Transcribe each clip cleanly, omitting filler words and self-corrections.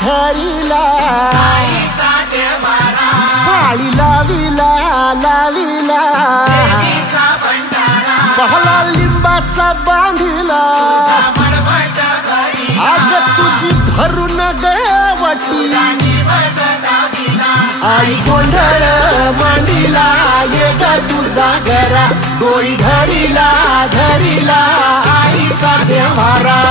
धरिला पाळी लाविला लाविला पहला लिंबाचा बांधिला आग तुझी भरून गवटी आई गोंधळ मांडीला ये ग तुझा घरा डोई धरिला धरिला आईचा देवारा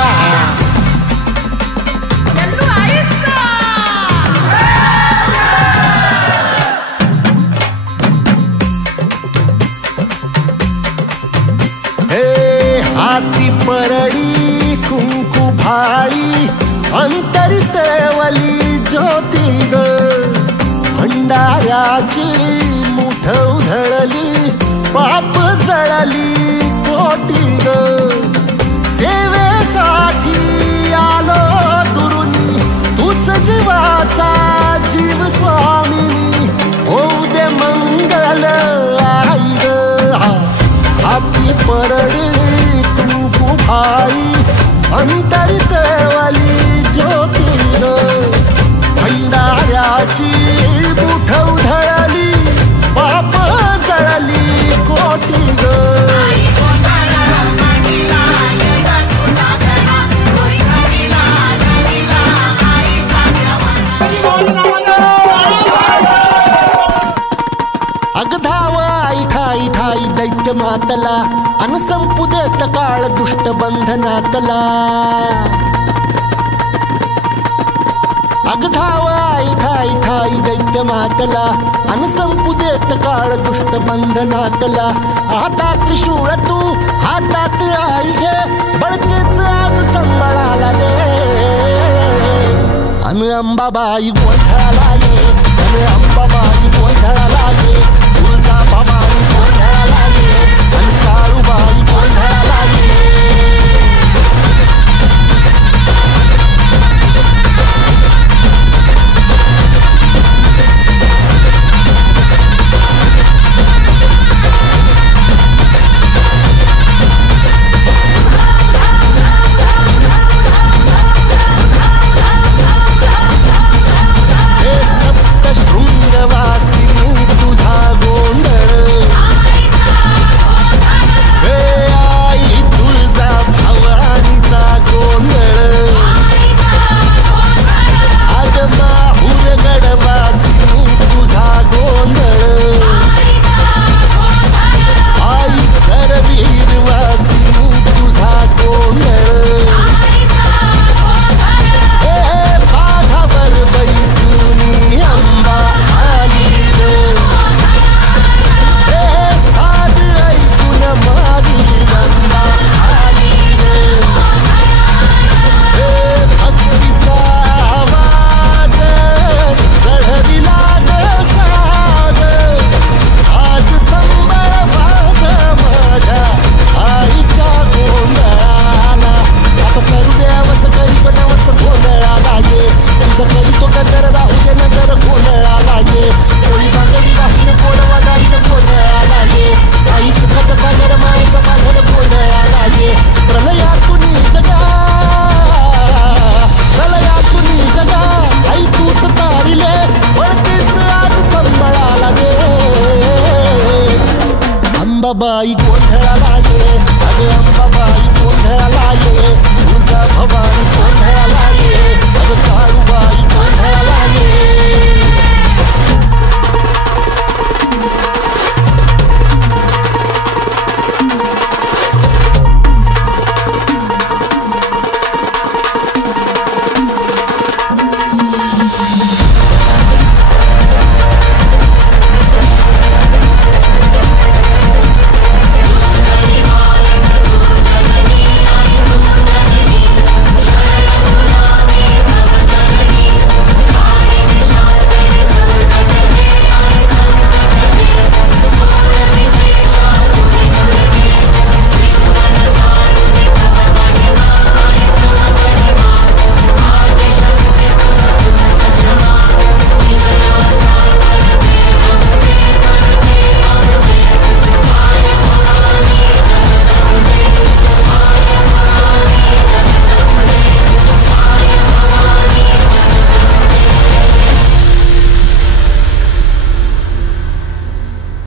हाती परडी कुंकू भाळी अंतरितवली ज्योती ग भंडाऱ्याची मुठ उधळली पाप जळली कोटी ग सेवेसाठी आलो दुरुनी तूच जीवाचा जीव स्वामिनी होऊ दे मंगल आई ग हाती परडी भाई अंतरितवली ज्योती ग भंडाऱ्याची मुठ उधळली पाप जळली कोटी ग अगधाव आई ठाई ठाई दैत्य मातला अन संपू देत काळ दुष्ट बंधनातला अगधाव आई ठाई ठाई दैत्य मातला अन संपू देत काळ दुष्ट बंधनातला हातात त्रिशूळ तू हातात आई घे बळकेच आज संबळाला दे अन अंबाबाई गोंधळाला ये अन अंबाबाई गोंधळाला ये तुळजा भवानी गोंधळाला ये अन काळूबाई गोंधळाला ये अंबाबाई गोंधळाला ये अगं अंबाबाई गोंधळाला ये तुळजा भवानी गोंधळाला ये अगं काळूबाई गोंधळाला